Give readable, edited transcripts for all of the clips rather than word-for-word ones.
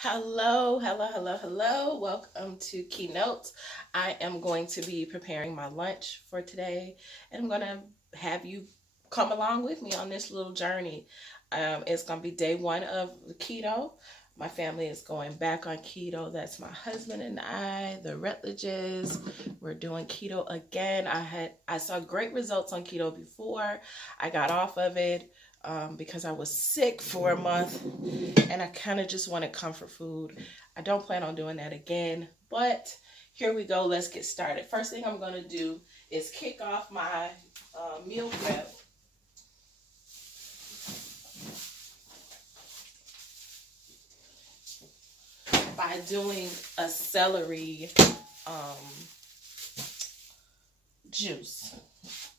Hello, hello, hello, hello. Welcome to Keynotes. I am going to be preparing my lunch for today, and I'm going to have you come along with me on this little journey. It's going to be day one of the keto. My family is going back on keto. That's my husband and I, the Rutledges. We're doing keto again. I saw great results on keto before. I got off of it because I was sick for a month and I kind of just wanted comfort food. I don't plan on doing that again, but here we go. Let's get started. First thing I'm going to do is kick off my meal prep by doing a celery um, juice,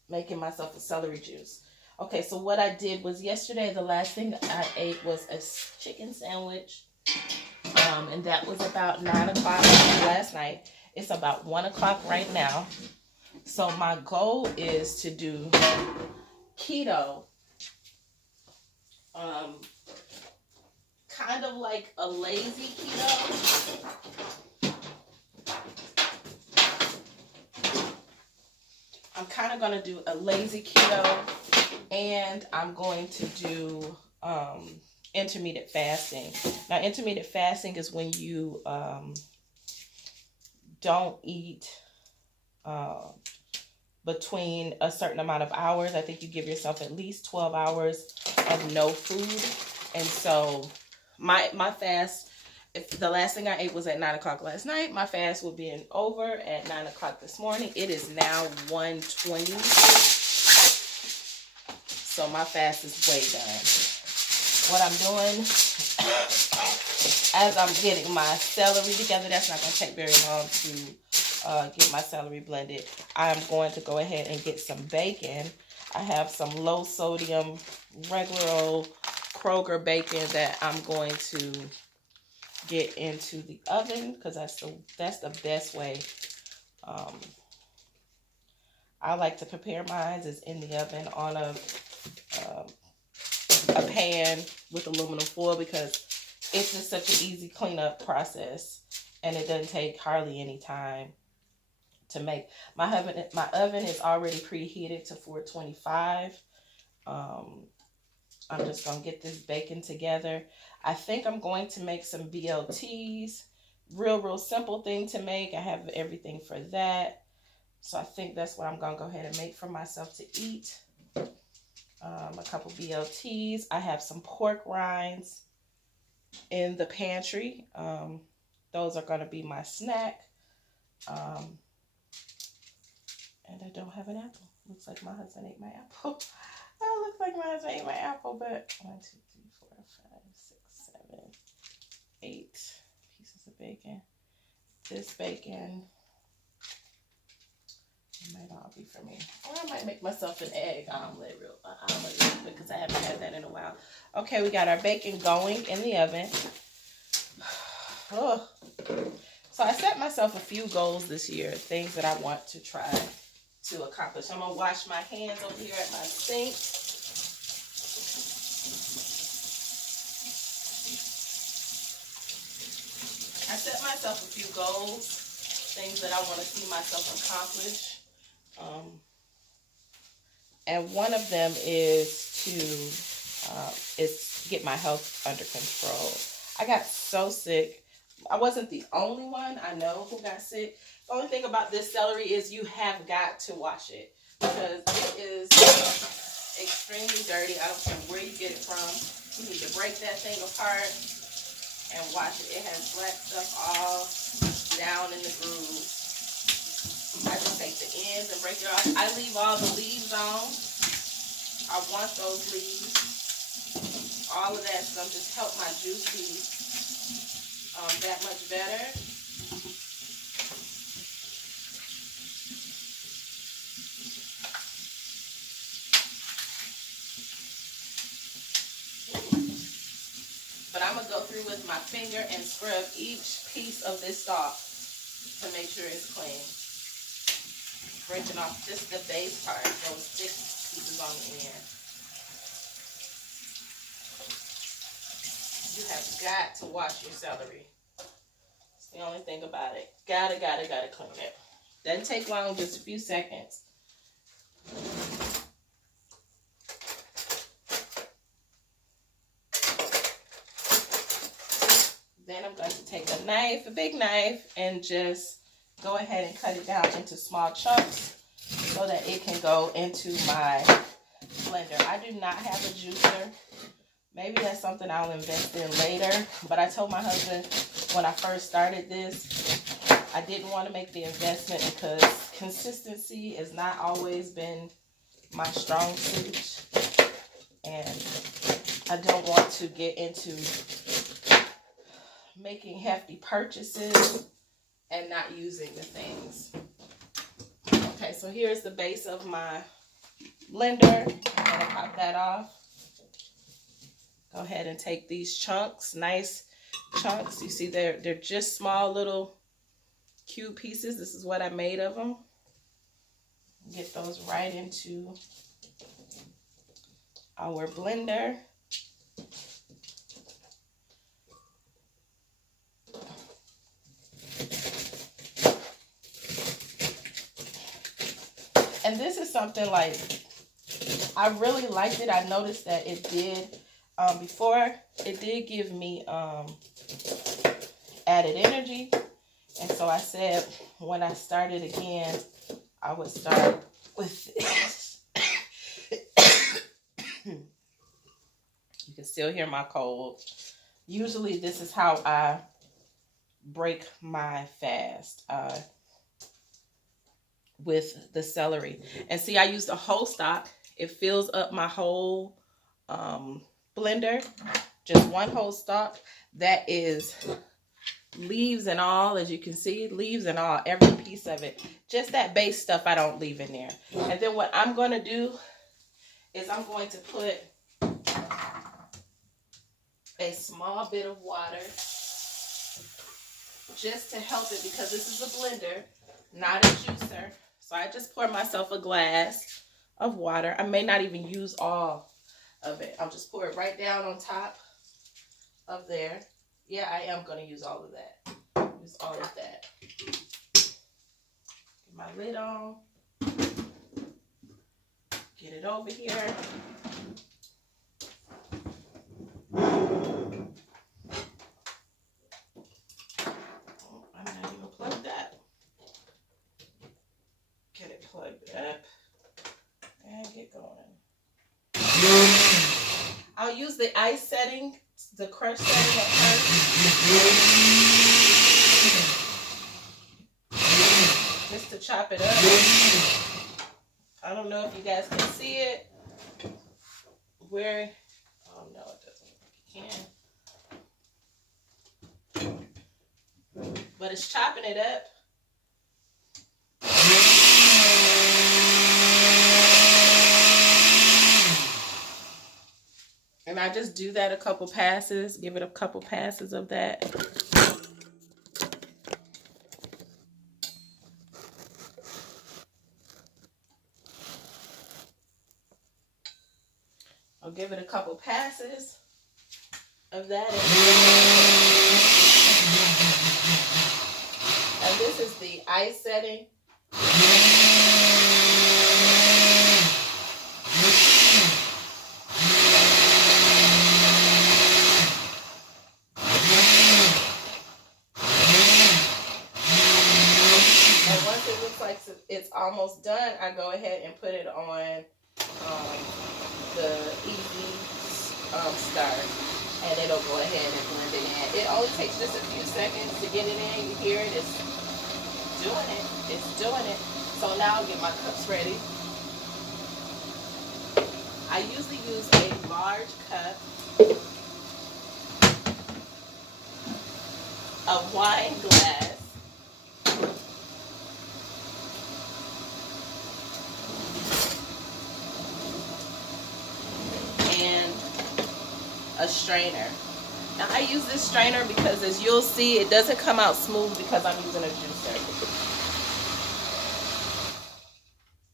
making myself a celery juice. Okay, so what I did was yesterday, the last thing I ate was a chicken sandwich. And that was about 9 o'clock last night. It's about 1 o'clock right now. So my goal is to do keto, kind of like a lazy keto. I'm kind of going to do a lazy keto, and I'm going to do intermittent fasting. Now, intermittent fasting is when you don't eat between a certain amount of hours. I think you give yourself at least 12 hours of no food. And so my fast, if the last thing I ate was at 9 o'clock last night, my fast will be over at 9 o'clock this morning. It is now 1:20. So my fast is way done. What I'm doing as I'm getting my celery together, that's not going to take very long to get my celery blended. I'm going to go ahead and get some bacon. I have some low sodium, regular old Kroger bacon that I'm going to get into the oven because that's the best way. I like to prepare mine is in the oven on a pan with aluminum foil because it's just such an easy cleanup process and it doesn't take hardly any time to make. My oven is already preheated to 425. I'm just going to get this bacon together. I think I'm going to make some BLTs. Real simple thing to make. I have everything for that. So I think that's what I'm going to go ahead and make for myself to eat. A couple BLTs. I have some pork rinds in the pantry. Those are going to be my snack. And I don't have an apple. Looks like my husband ate my apple. Oh, looks like my husband ate my apple, but 1, 2, 3, 4, 5, 6, 7, 8 pieces of bacon. This bacon might all be for me. Or I might make myself an egg omelet real quick because I haven't had that in a while. Okay, we got our bacon going in the oven. Oh. So I set myself a few goals this year, things that I want to try to accomplish. I'm going to wash my hands over here at my sink. I set myself a few goals, things that I want to see myself accomplish. And one of them is to get my health under control. I got so sick. I wasn't the only one I know who got sick. The only thing about this celery is you have got to wash it because it is extremely dirty. I don't care where you get it from. You need to break that thing apart and wash it. It has black stuff all down in the grooves. I just take the ends and break it off. I leave all the leaves on. I want those leaves. All of that stuff just help my juice be that much better. But I'm going to go through with my finger and scrub each piece of this stalk to make sure it's clean. Breaking off just the base part, those thick pieces on the end. you have got to wash your celery. It's the only thing about it. Gotta clean it. Doesn't take long, just a few seconds. Then I'm going to take a knife, a big knife, and just go ahead and cut it down into small chunks so that it can go into my blender. I do not have a juicer. Maybe that's something I'll invest in later. But I told my husband when I first started this, I didn't want to make the investment because consistency has not always been my strong suit. And I don't want to get into making hefty purchases and not using the things. Okay, so here's the base of my blender. I'm going to pop that off. Go ahead and take these chunks, nice chunks. You see they're just small little cube pieces. This is what I made of them. Get those right into our blender. And this is something like, I really liked it. I noticed that it did, before, it did give me added energy. And so I said, when I started again, I would start with this. You can still hear my cold. Usually this is how I break my fast. With the celery. And see, I used a whole stalk. It fills up my whole blender. Just one whole stalk. That is leaves and all, as you can see, leaves and all, every piece of it. Just that base stuff I don't leave in there. And then what I'm going to do is I'm going to put a small bit of water just to help it, because this is a blender, not a juicer. So I just pour myself a glass of water. I may not even use all of it. I'll just pour it right down on top of there. Yeah, I am going to use all of that. Use all of that. Get my lid on. Get it over here. I'll use the ice setting, the crush setting at first, just to chop it up. I don't know if you guys can see it. Where, oh no, it doesn't. You can. But it's chopping it up. And I just do that a couple passes, give it a couple passes of that. I'll give it a couple passes of that. And this is the ice setting. It's almost done. I go ahead and put it on the easy start, and it'll go ahead and blend it in. It only takes just a few seconds to get it in. You hear it? It's doing it. It's doing it. So now I'll get my cups ready. I usually use a large cup of wine glass. And a strainer. Now I use this strainer because, as you'll see, it doesn't come out smooth because I'm using a juicer.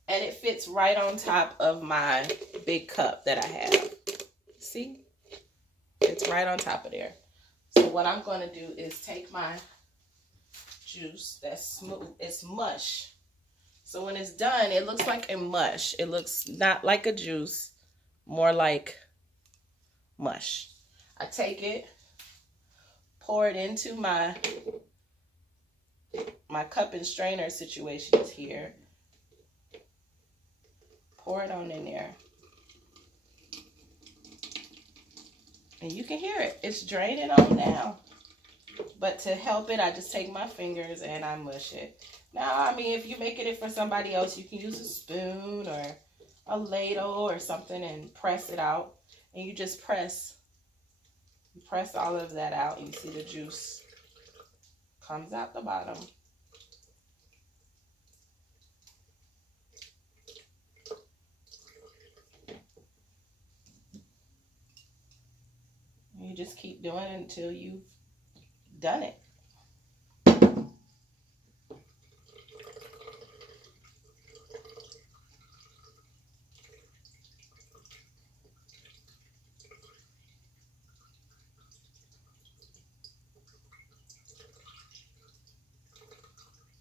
And it fits right on top of my big cup that I have. See? It It's right on top of there. So what I'm going to do is take my juice that's smooth. It's mush. So when it's done, it looks like a mush. It looks not like a juice, more like mush. I take it, pour it into my cup and strainer situations here. Pour it on in there. And you can hear it. It's draining on down. But to help it, I just take my fingers and I mush it. Now, I mean, if you're making it for somebody else, you can use a spoon or a ladle or something and press it out. And you just press all of that out. You see the juice comes out the bottom. And you just keep doing it until you've done it.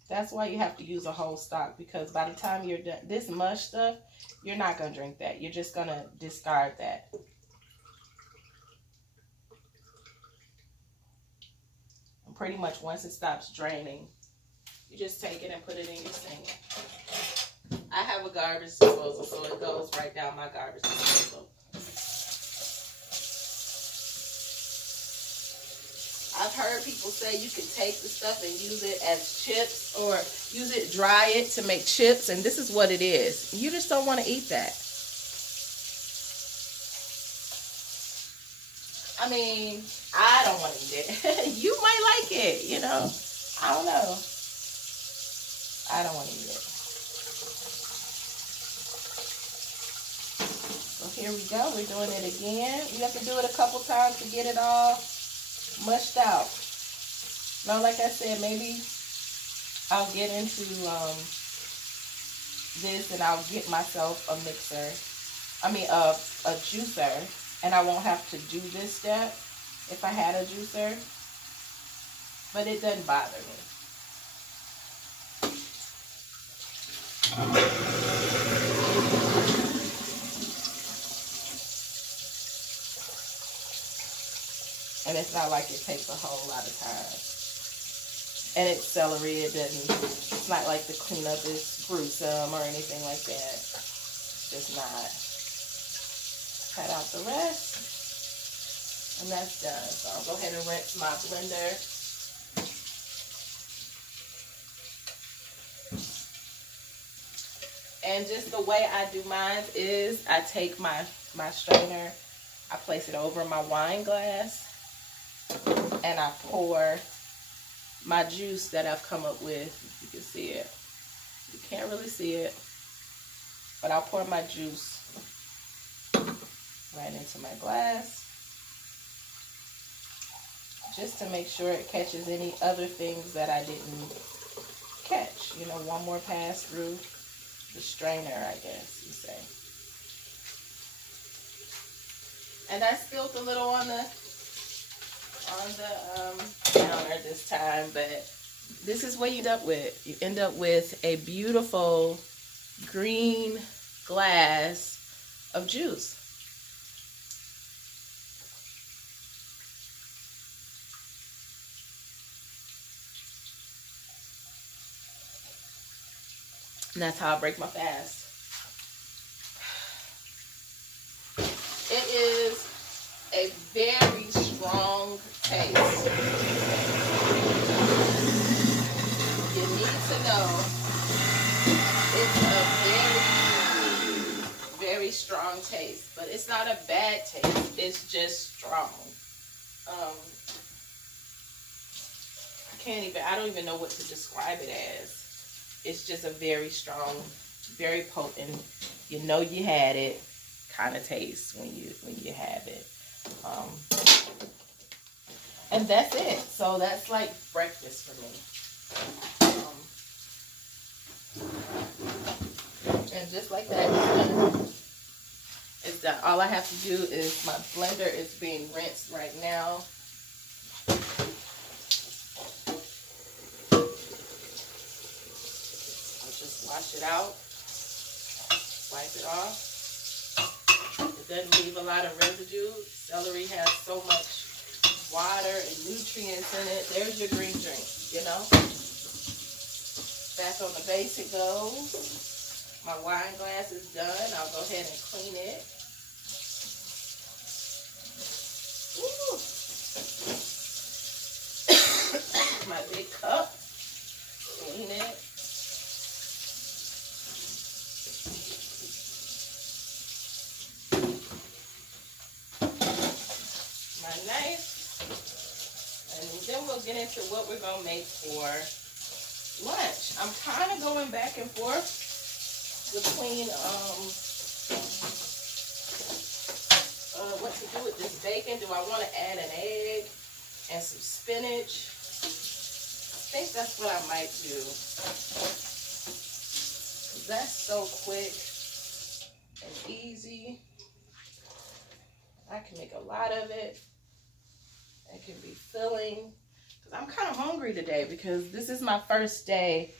That's why you have to use a whole stock, because by the time you're done, this mush stuff, you're not going to drink that. You're just going to discard that. And pretty much once it stops draining, you just take it and put it in your sink. I have a garbage disposal, so it goes right down my garbage disposal. I've heard people say you can take the stuff and use it as chips or use it, dry it to make chips, and this is what it is. You just don't want to eat that. I mean, I don't want to eat it. You might like it, you know. I don't know. I don't want to eat it. So here we go. We're doing it again. You have to do it a couple times to get it all mushed out. Now, like I said, maybe I'll get into this and I'll get myself a mixer. I mean, a juicer, and I won't have to do this step if I had a juicer. But it doesn't bother me. And it's not like it takes a whole lot of time. And it's celery. It's not like the cleanup is gruesome or anything like that. It's just not. Cut out the rest. And that's done. So I'll go ahead and rinse my blender. And just the way I do mine is I take my strainer, I place it over my wine glass, and I pour my juice that I've come up with. You can see it. You can't really see it. But I'll pour my juice right into my glass. Just to make sure it catches any other things that I didn't catch. You know, one more pass through the strainer, I guess you say. And I spilled a little on the counter this time, but this is what you end up with. You end up with a beautiful green glass of juice. And that's how I break my fast. It is a very strong taste. You need to know it's a very, very strong taste. But it's not a bad taste. It's just strong. I don't even know what to describe it as. It's just a very strong, very potent, you know you had it kind of taste when you have it. And that's it. So that's like breakfast for me. And just like that, is that all I have to do is, my blender is being rinsed right now. I'll just wash it out, wipe it off. It doesn't leave a lot of residue. Celery has so much water and nutrients in it. There's your green drink, you know. Back on the base it goes. My wine glass is done. I'll go ahead and clean it. Woo. My big cup. Clean it. My knife. And then we'll get into what we're going to make for lunch. I'm kind of going back and forth between what to do with this bacon. Do I want to add an egg and some spinach? I think that's what I might do. That's so quick and easy. I can make a lot of it. It can be filling. I'm kind of hungry today because this is my first day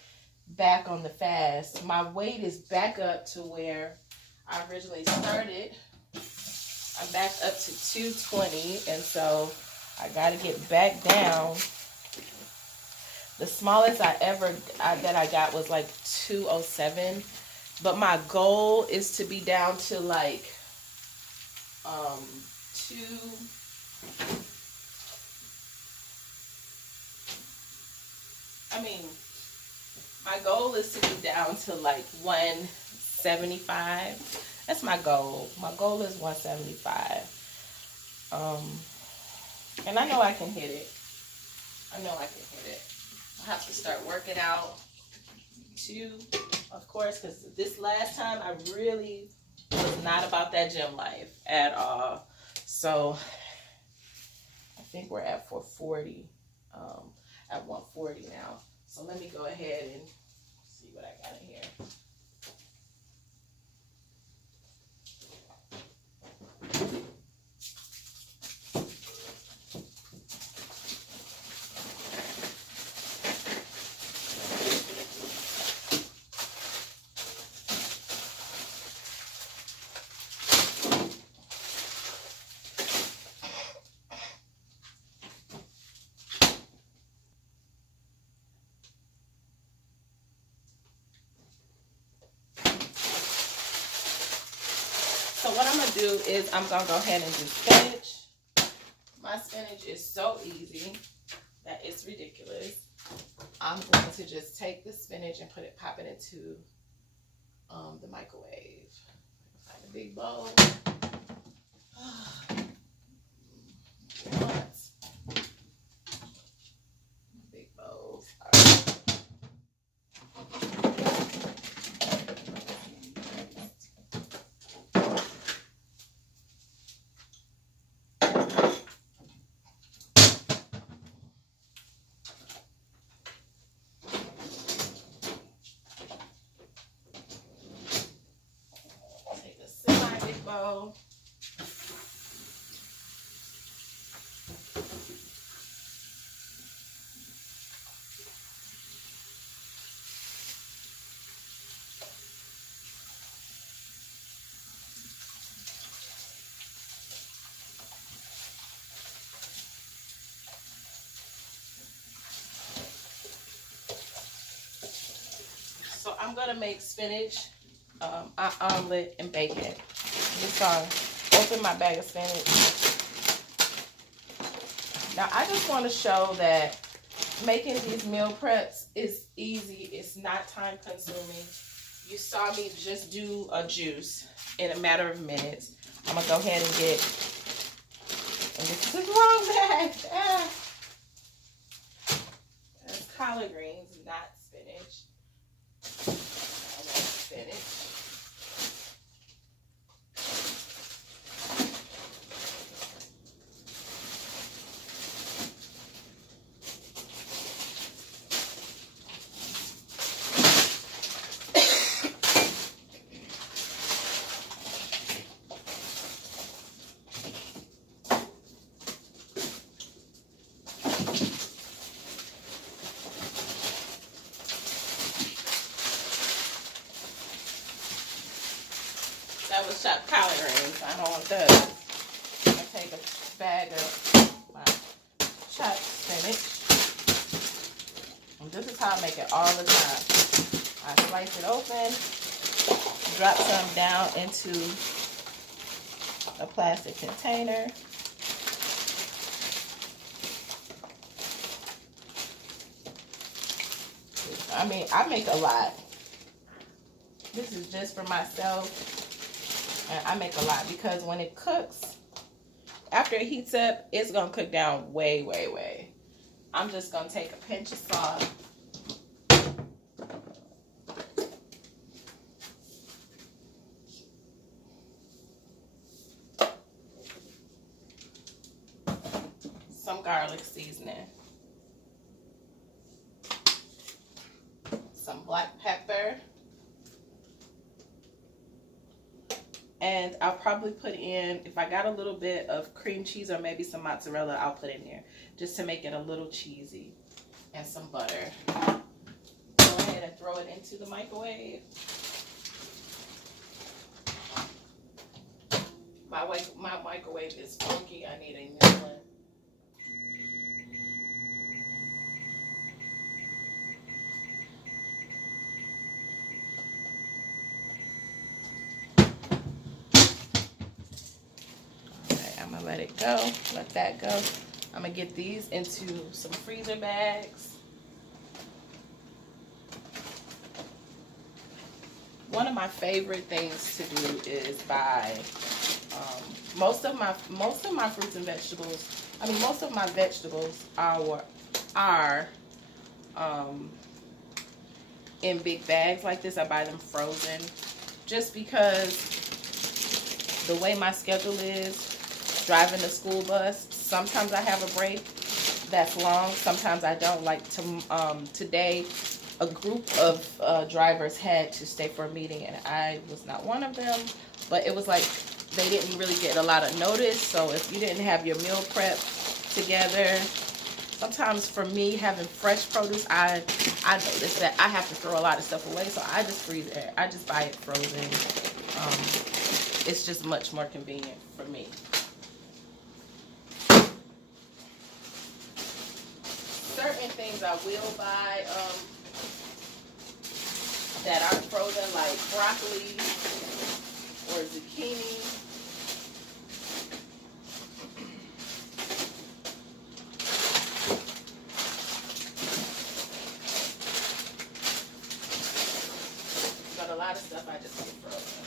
back on the fast. My weight is back up to where I originally started. I'm back up to 220, and so I got to get back down. The smallest that I got was like 207, but my goal is to be down to like my goal is to be down to like 175. That's my goal. My goal is 175. And I know I can hit it. I know I can hit it. I have to start working out too, of course, because this last time I really was not about that gym life at all. So I think we're at 440, at 140 now. So let me go ahead and see what I got in here. So what I'm going to do is I'm going to go ahead and do spinach. My spinach is so easy that it's ridiculous. I'm going to just take the spinach and pop it into the microwave. Find a big bowl. Big bowls. All right. Bowl. So I'm gonna make spinach, omelet, and bacon. Just open my bag of spinach. Now I just want to show that making these meal preps is easy. It's not time consuming. You saw me just do a juice in a matter of minutes. I'm gonna go ahead and get, and this is the wrong bag. That's collard greens, not spinach. I like spinach. chopped collard greens. I don't want those. I'm going to take a bag of my chopped spinach. And this is how I make it all the time. I slice it open, drop some down into a plastic container. I mean, I make a lot. This is just for myself. And I make a lot because when it cooks, after it heats up, it's going to cook down way, way, way. I'm just going to take a pinch of salt. Some garlic seasoning. Some black pepper. And I'll probably put in, if I got a little bit of cream cheese or maybe some mozzarella, I'll put in there just to make it a little cheesy. And some butter. Go ahead and throw it into the microwave. My microwave is funky. I need a new one. Let it go. Let that go. I'm going to get these into some freezer bags. One of my favorite things to do is buy most of my fruits and vegetables. I mean, most of my vegetables are in big bags like this. I buy them frozen just because the way my schedule is, driving the school bus, sometimes I have a break that's long, sometimes I don't. Like today, a group of drivers had to stay for a meeting, and I was not one of them, but it was like they didn't really get a lot of notice. So if you didn't have your meal prep together, sometimes for me, having fresh produce, I notice that I have to throw a lot of stuff away, so I just freeze it. I just buy it frozen. It's just much more convenient for me. Certain things I will buy that aren't frozen, like broccoli or zucchini. But a lot of stuff I just get frozen.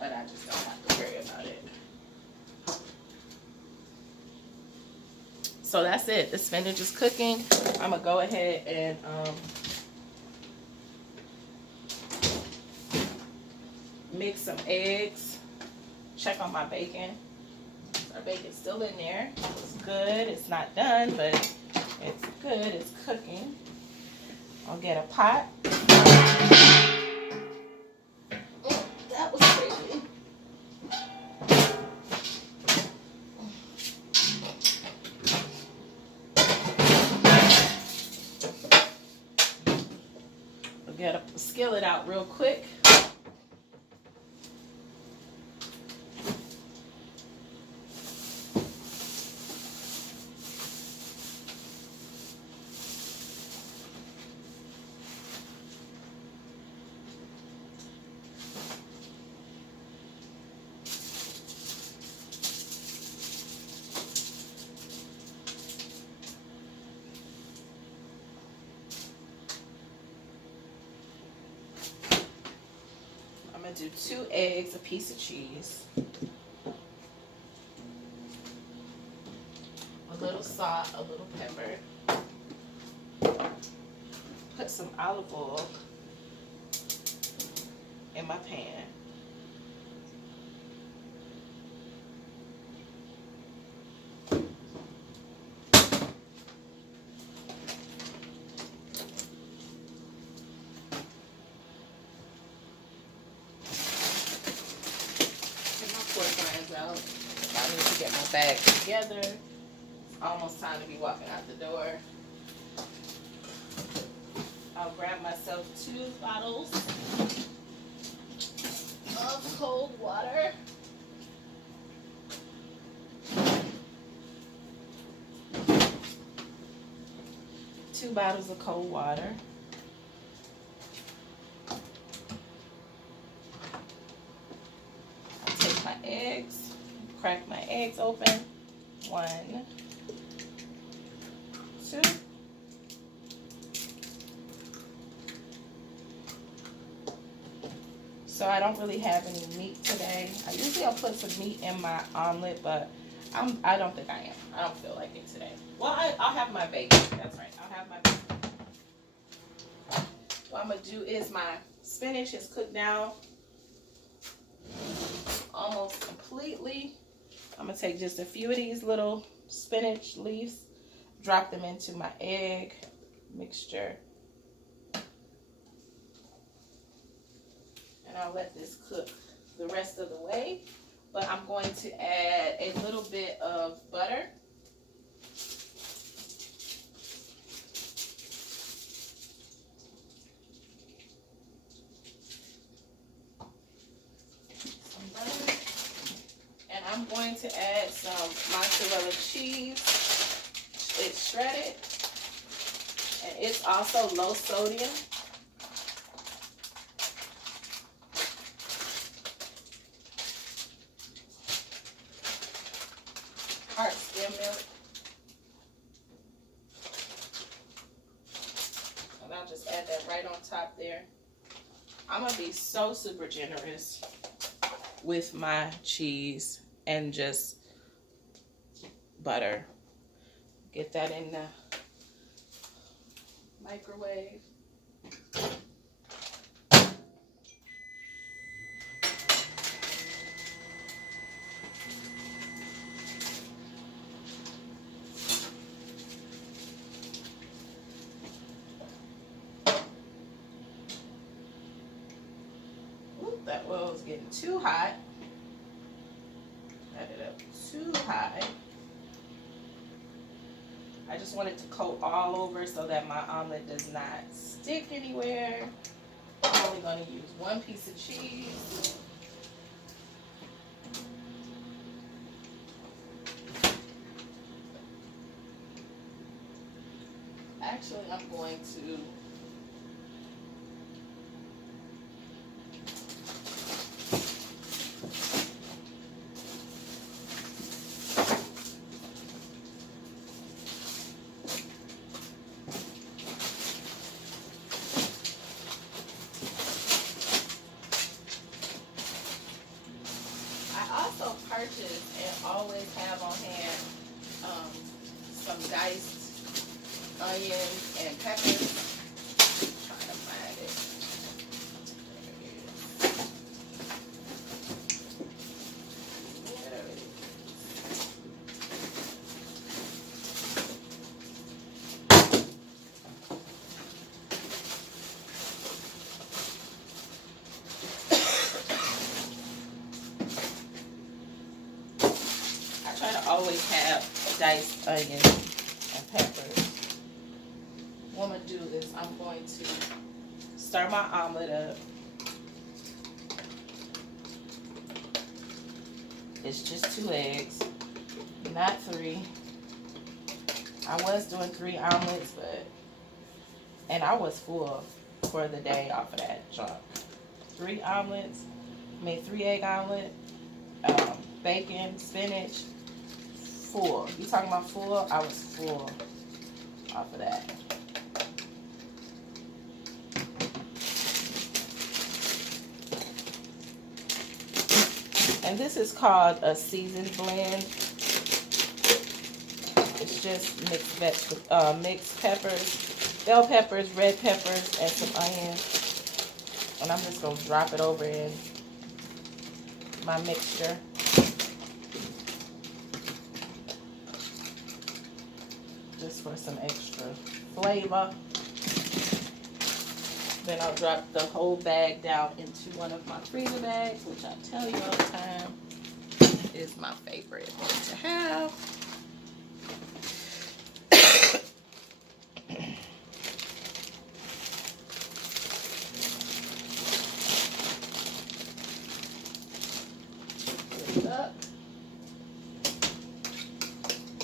But I just don't have to worry about it. So that's it. The spinach is cooking. I'm going to go ahead and mix some eggs. Check on my bacon. Our bacon's still in there. It's good. It's not done, but it's good. It's cooking. I'll get a pot. Oh, that was crazy. I'll get a skillet out real quick. I'm going to do 2 eggs, a piece of cheese, a little salt, a little pepper, put some olive oil in my pan. Out. I need to get my bag together. It's almost time to be walking out the door. I'll grab myself 2 bottles of cold water. 2 bottles of cold water. I'll take my eggs, crack my eggs open. 1, 2. So I don't really have any meat today. Usually I'll put some meat in my omelet, but I don't think I am. I don't feel like it today. Well, I'll have my bacon. That's right. I'll have my bacon. What I'm going to do is my spinach is cooked down almost completely. I'm going to take just a few of these little spinach leaves, drop them into my egg mixture. And I'll let this cook the rest of the way. But I'm going to add a little bit of butter. Some butter. And I'm going to add some mozzarella cheese. It's shredded. And it's also low sodium. Heart skim milk. And I'll just add that right on top there. I'm going to be so super generous with my cheese and just butter. Get that in the microwave. That oil is getting too hot. Add it up too high. I just want it to coat all over so that my omelet does not stick anywhere. I'm only going to use 1 piece of cheese. Actually, I'm going to purchase and always have on hand some diced onions and peppers. I'm trying to find it. There it is. I try to always have diced onions and peppers. What I'm going to do is I'm going to stir my omelet up. It's just 2 eggs, not 3. I was doing 3 omelets, and I was full for the day off of that junk. 3 omelets, made 3 egg omelet, bacon, spinach, full. You talking about full? I was full off of that. And this is called a seasoned blend. It's just mixed peppers, bell peppers, red peppers, and some onions. And I'm just going to drop it over in my mixture. Just for some extra flavor. Then I'll drop the whole bag down into one of my freezer bags, which I tell you all the time is my favorite thing to have.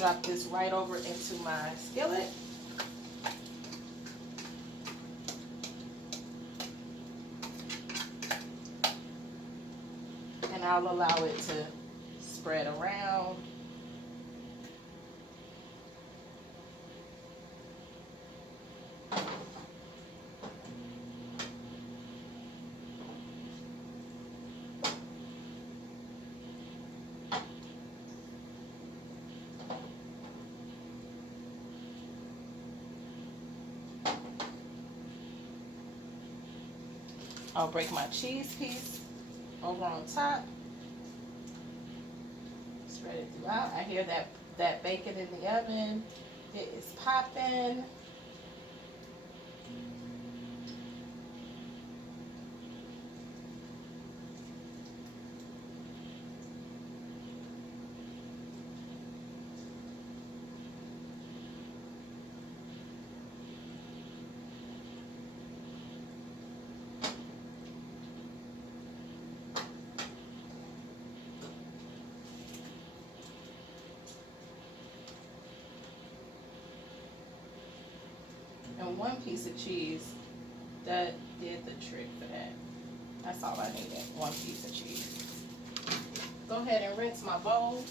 drop this right over into my skillet. And I'll allow it to spread around. I'll break my cheese piece over on top. Spread it throughout. I hear that bacon in the oven. It is popping. And one piece of cheese, that did the trick for that. That's all I needed, one piece of cheese. Go ahead and rinse my bowl.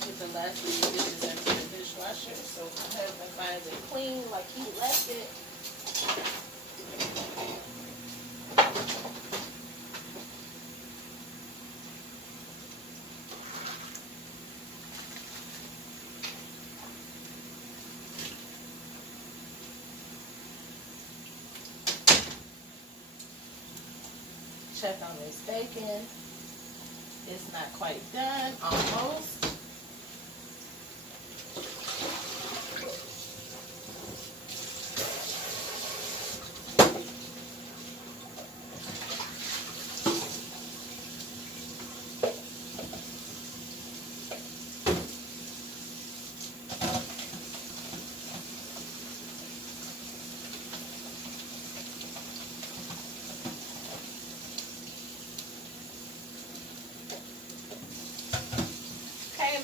Get the last few dishes into the dishwasher so my husband finds it clean like he left it. Check on this bacon. It's not quite done, almost.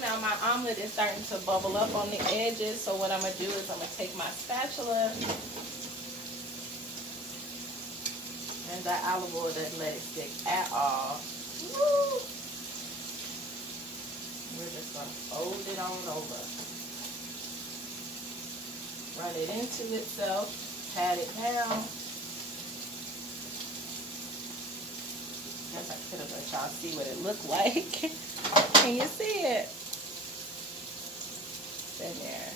Now my omelet is starting to bubble up on the edges, so what I'm going to do is I'm going to take my spatula, and that olive oil doesn't let it stick at all. Woo! We're just going to fold it on over. Run it into itself, pat it down. Guess I could have let y'all see what it looked like. Can you see it? In there.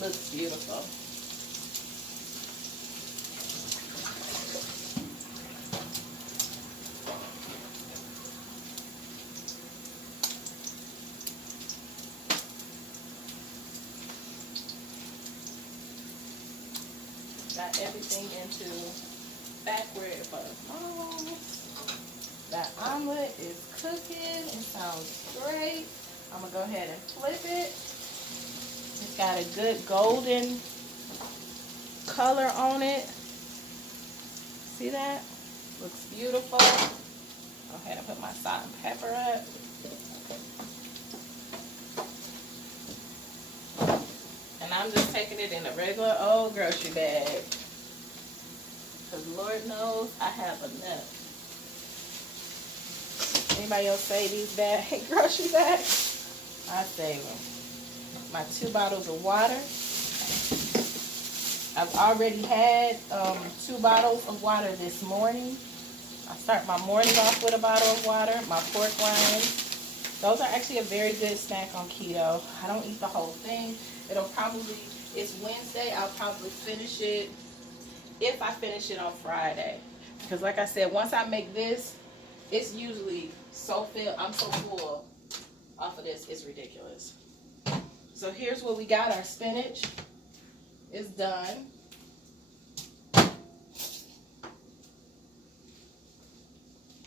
Looks beautiful. Got everything into back where it belongs. That omelet is cooking. It sounds great. I'm going to go ahead and flip it. It's got a good golden color on it. See that? Looks beautiful. Go ahead and put my salt and pepper up. And I'm just taking it in a regular old grocery bag. Because Lord knows I have enough. Anybody else say these grocery bags? I save them. My 2 bottles of water. I've already had 2 bottles of water this morning. I start my morning off with a bottle of water. My pork rinds. Those are actually a very good snack on keto. I don't eat the whole thing. It's Wednesday. I'll probably finish it if I finish it on Friday. Because like I said, once I make this, it's usually so filled. I'm so full off of this, it's ridiculous. So here's what we got. Our spinach is done.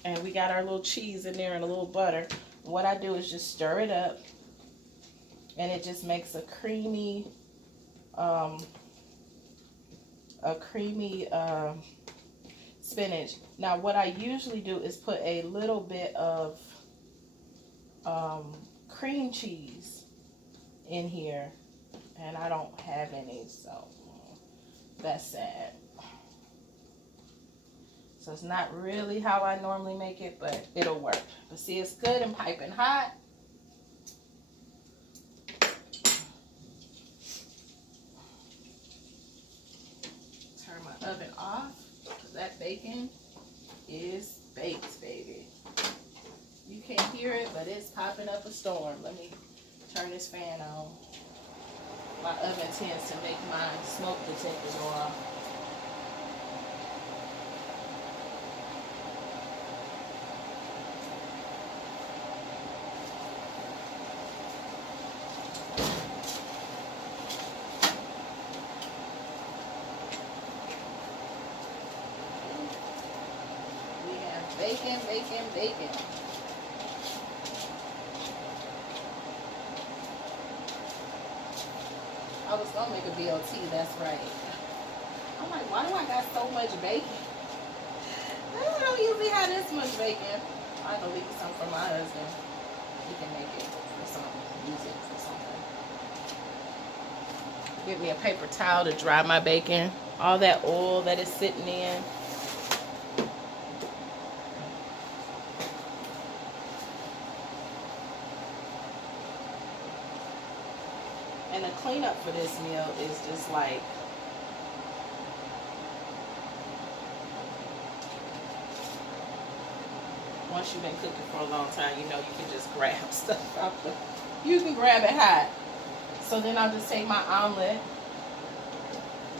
And we got our little cheese in there and a little butter. What I do is just stir it up, and it just makes a creamy um, a creamy spinach. Now what I usually do is put a little bit of cream cheese in here, and I don't have any, so that's sad. So it's not really how I normally make it, but it'll work. But see, it's good and piping hot. Turn my oven off, because that bacon is baked, baby. You can't hear it, but it's popping up a storm. Let me turn this fan on. My oven tends to make my smoke detector go off. We have bacon, bacon, bacon. I was gonna make a BLT, that's right. I'm like, why do I got so much bacon? I don't usually have this much bacon. I'm gonna leave some for my husband. He can make it for something, use it for something. Get me a paper towel to dry my bacon. All that oil that is sitting in. And the cleanup for this meal is just like, once you've been cooking for a long time, you know you can just grab stuff out the, you can grab it hot. So then I'll just take my omelet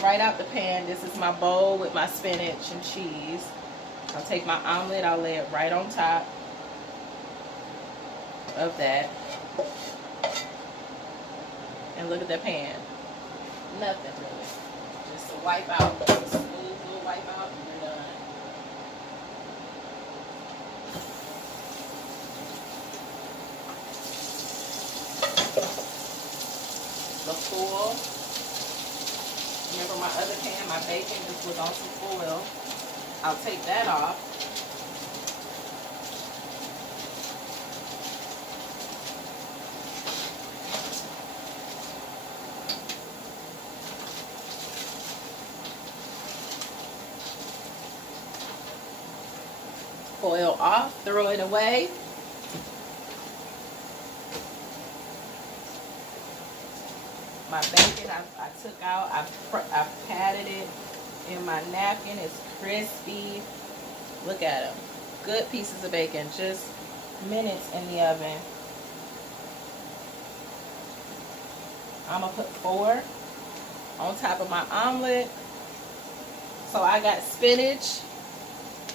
right out the pan. This is my bowl with my spinach and cheese. I'll take my omelet, I'll lay it right on top of that. And look at the pan. Nothing really. Just a wipe out. Just a smooth little wipe out and you're done. The foil. Remember my other pan, my bacon just was on some foil. I'll take that off. Foil off, throw it away. My bacon I took out, I patted it in my napkin. It's crispy. Look at them. Good pieces of bacon, just minutes in the oven. I'm gonna put 4 on top of my omelet. So I got spinach,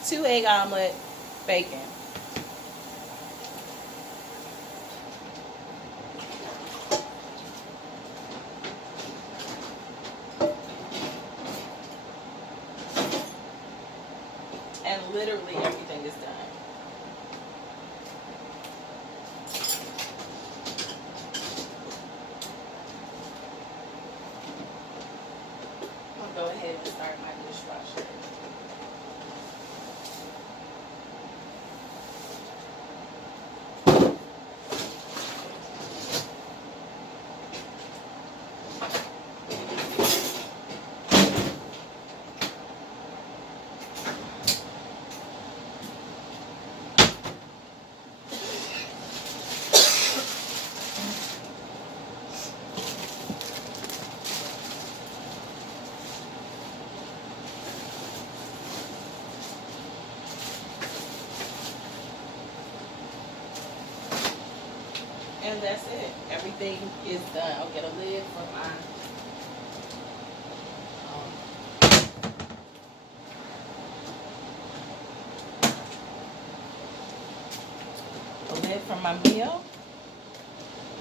2 egg omelet, bacon. And literally everything is done. I'm gonna go ahead and start my dishwasher. And that's it. Everything is done. I'll get a lid for my a lid for my meal.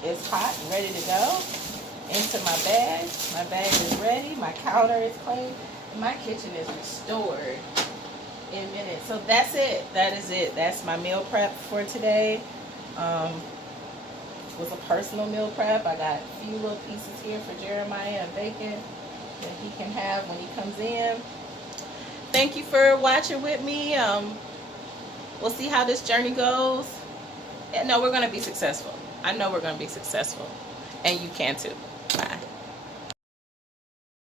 It's hot and ready to go. Into my bag. My bag is ready. My counter is clean. And my kitchen is restored in minutes. So that's it. That is it. That's my meal prep for today. was a personal meal prep. I got a few little pieces here for Jeremiah and bacon that he can have when he comes in. Thank you for watching with me. We'll see how this journey goes. No, we're going to be successful. I know we're going to be successful. And you can too. Bye.